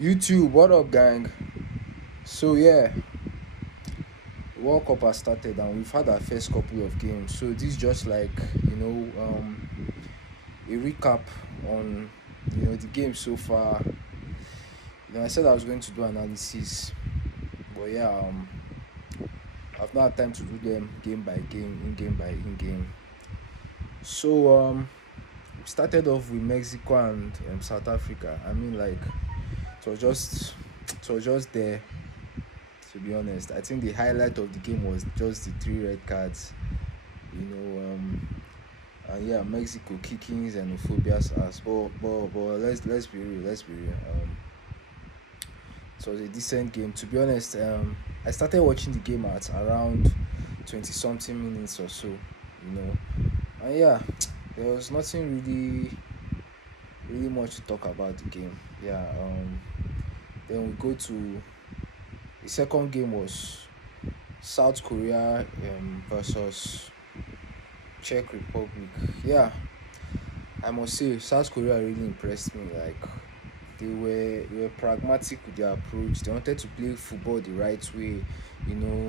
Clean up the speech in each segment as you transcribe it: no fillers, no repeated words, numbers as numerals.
YouTube, what up, gang? So yeah, World Cup has started and we've had our first couple of games. So this is just like a recap on the game so far. I said I was going to do analysis, but I've not had time to do them game by game, in game by in game. So we started off with Mexico and South Africa. I mean, like it was just there. To be honest, I think the highlight of the game was just the three red cards. You know, and yeah, Mexico kicking xenophobia's ass. But let's be real. Let's be real. It was a decent game. To be honest, I started watching the game at around 20 something minutes or so. And yeah, there was nothing really much to talk about the game. Yeah. Then we go to the second game was South Korea versus Czech Republic. Yeah, I must say South Korea really impressed me. Like they were pragmatic with their approach. They wanted to play football the right way.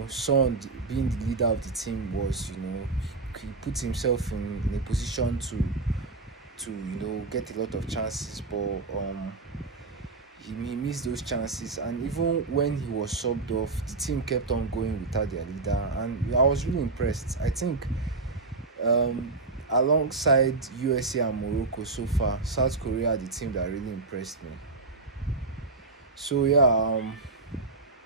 Son being the leader of the team was he put himself in a position to get a lot of chances, but he missed those chances. And even when he was subbed off, the team kept on going without their leader, and I was really impressed. I think alongside USA and Morocco so far, South Korea are the team that really impressed me. So yeah,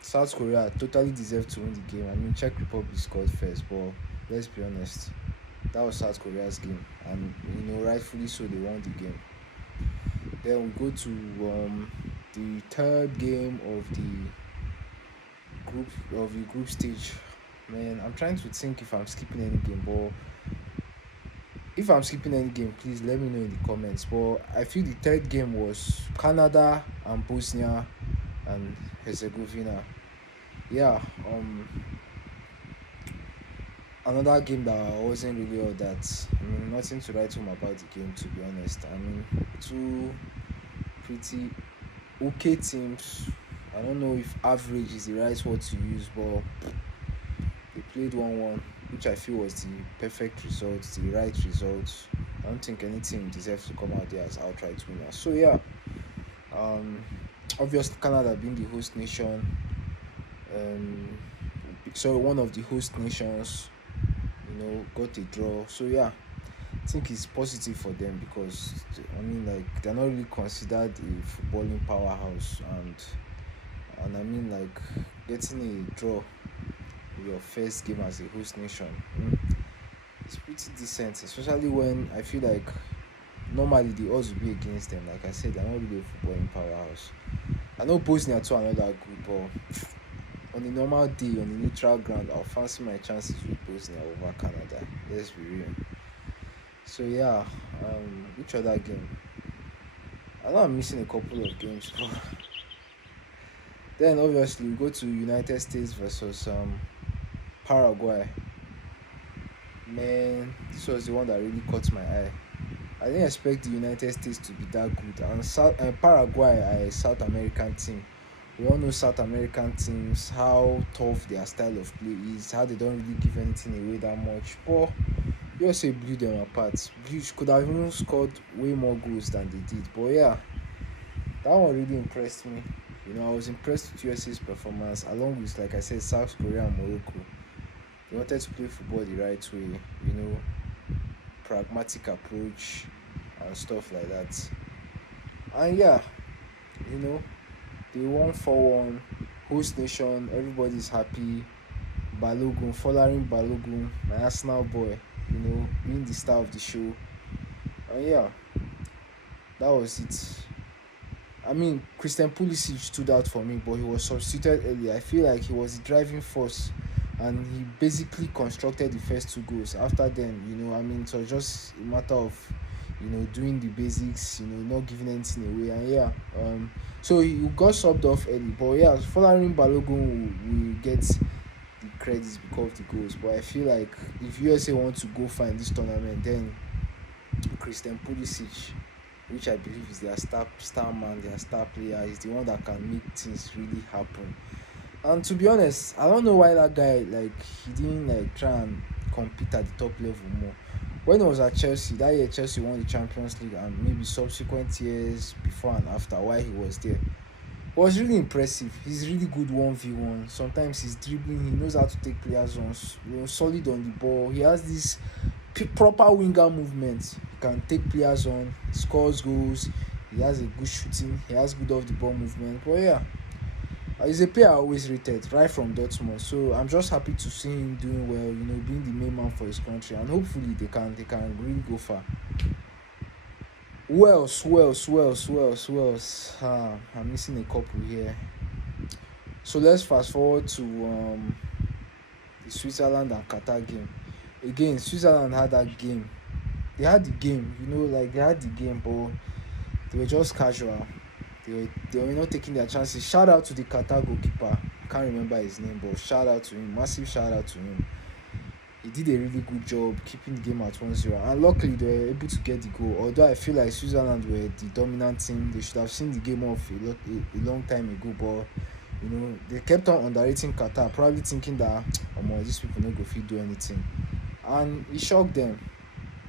South Korea totally deserved to win the game. I mean, Czech Republic scored first, but let's be honest, that was South Korea's game, and rightfully so, they won the game. Then we go to the third game of the group stage. Man, I'm trying to think if I'm skipping any game, but if I'm skipping any game, please let me know in the comments. But I feel the third game was Canada and Bosnia and Herzegovina. Yeah, another game that wasn't really all that. I mean, nothing to write home about the game, to be honest. I mean, two pretty okay teams. I don't know if average is the right word to use, but they played 1-1, which I feel was the perfect result, the right result. I don't think any team deserves to come out there as outright winners. So yeah, um, obviously Canada being the host nation, um, so one of the host nations, got a draw. So yeah, I think it's positive for them because I mean, like they're not really considered a footballing powerhouse, and I mean, like getting a draw your first game as a host nation, it's pretty decent, especially when I feel like normally the odds will be against them. Like I said, they're not really a footballing powerhouse. I know Bosnia too are not that good, but on a normal day on a neutral ground, I'll fancy my chances with Bosnia over Canada. Let's be real. So yeah, which other game? I know I'm missing a couple of games, but then obviously we go to United States versus Paraguay. Man, this was the one that really caught my eye. I didn't expect the United States to be that good. And Paraguay are a South American team. We all know South American teams, how tough their style of play is, how they don't really give anything away that much. But USA blew them apart. Bleach could have even scored way more goals than they did. But yeah, that one really impressed me. I was impressed with USA's performance, along with, like I said, South Korea and Morocco. They wanted to play football the right way, pragmatic approach and stuff like that. And yeah, you know, they won 4-1, host nation, everybody's happy. Balogun, following Balogun, my Arsenal boy, being the star of the show. And yeah, that was it. I mean, Christian Pulisic stood out for me, but he was substituted early. I feel like he was the driving force, and he basically constructed the first two goals. After then, I mean, it was just a matter of, doing the basics, not giving anything away. And yeah, so he got subbed off early, but yeah, following Balogun will get the credits because of the goals. But I feel like if USA want to go far in this tournament, then Christian Pulisic which I believe is their star man, their star player. Is the one that can make things really happen. And to be honest, I don't know why that guy, like, he didn't like try and compete at the top level more. When he was at Chelsea, that year Chelsea won the Champions League, and maybe subsequent years before and after while he was there, it was really impressive. He's really good 1v1. Sometimes he's dribbling, he knows how to take players on, solid on the ball. He has this proper winger movement. He can take players on, he scores goals, he has a good shooting, he has good off the ball movement. But yeah, he's a player I always rated right from Dortmund. So I'm just happy to see him doing well, being the main man for his country, and hopefully they can really go far. Wales. I'm missing a couple here. So let's fast forward to the Switzerland and Qatar game. Again, Switzerland had that game. They had the game, they had the game, but they were just casual. They were not taking their chances. Shout out to the Qatar goalkeeper. Can't remember his name, but shout out to him. Massive shout out to him. He did a really good job keeping the game at 1-0, and luckily they were able to get the goal. Although I feel like Switzerland were the dominant team, they should have seen the game off a long time ago. But they kept on underrating Qatar, probably thinking that these people no go fit do anything, and it shocked them.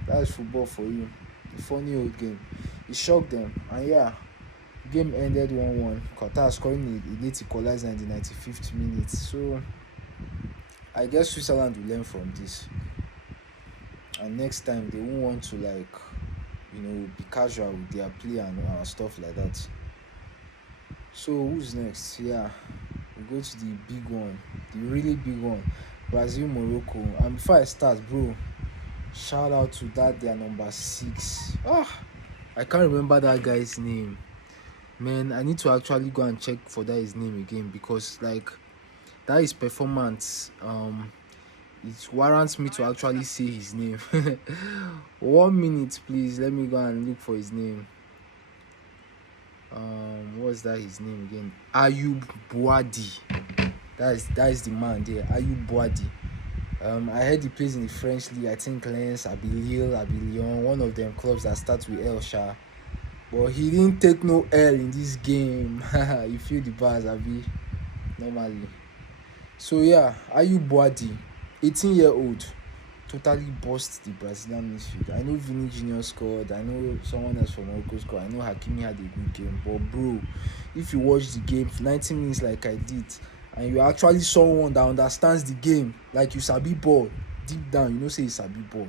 That is football for you. A funny old game. It shocked them, and yeah, the game ended 1-1. Qatar scoring a late equalizer in the 95th minute. So I guess Switzerland will learn from this, and next time they won't want to be casual with their play and stuff like that. So who's next? Yeah, we go to the big one, the really big one, Brazil Morocco. And before I start, bro, shout out to their number 6. I can't remember that guy's name, man. I need to actually go and check for his name again, because that his performance, it warrants me to actually say his name. 1 minute please, let me go and look for his name. What's that his name again? Ayub Boadi. That is the man there, Ayub Boadi. I heard he plays in the French league. I think Lens, Lyon, one of them clubs that starts with El Shah. But he didn't take no L in this game. You feel the bars, Abi, normally. So yeah, Ayub Boadi, 18-year-old, totally bust the Brazilian midfield. I know Vini Jr. scored. I know someone else from Morocco scored. I know Hakimi had a good game. But bro, if you watch the game for 90 minutes like I did, and you actually someone that understands the game, like you sabi ball deep down, say you sabi ball,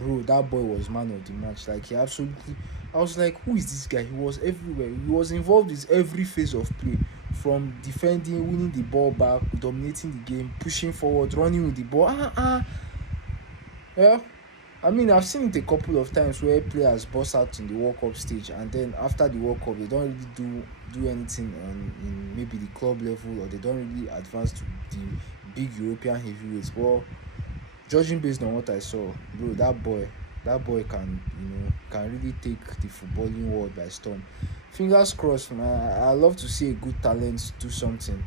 bro, that boy was man of the match. He absolutely, I was like, who is this guy? He was everywhere. He was involved in every phase of play, from defending, winning the ball back, dominating the game, pushing forward, running with the ball. Yeah, I mean, I've seen it a couple of times where players bust out in the World Cup stage, and then after the World Cup, they don't really do anything in maybe the club level, or they don't really advance to the big European heavyweights. But judging based on what I saw, bro, that boy can really take the footballing world by storm. Fingers crossed, man. I love to see a good talent do something,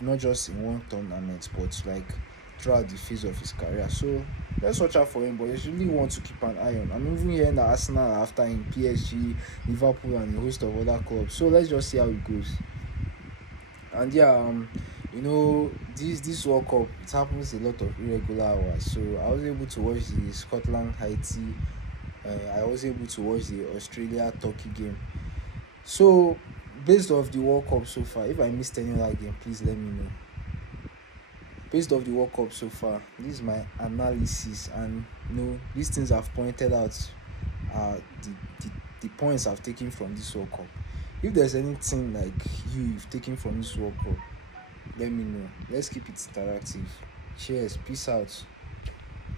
not just in one tournament, but throughout the phase of his career. So let's watch out for him, but you really want to keep an eye on. I'm even hearing that Arsenal are after him, PSG, Liverpool, and a host of other clubs. So let's just see how it goes. And yeah, this World Cup, it happens a lot of irregular hours. So I was able to watch the Scotland Haiti. I was able to watch the Australia Turkey game. So based off the World Cup so far, if I missed any other game, please let me know. Based off the World Cup so far, this is my analysis, and these things I've pointed out are the points I've taken from this World Cup. If there's anything you've taken from this World Cup, let me know. Let's keep it interactive. Cheers, peace out.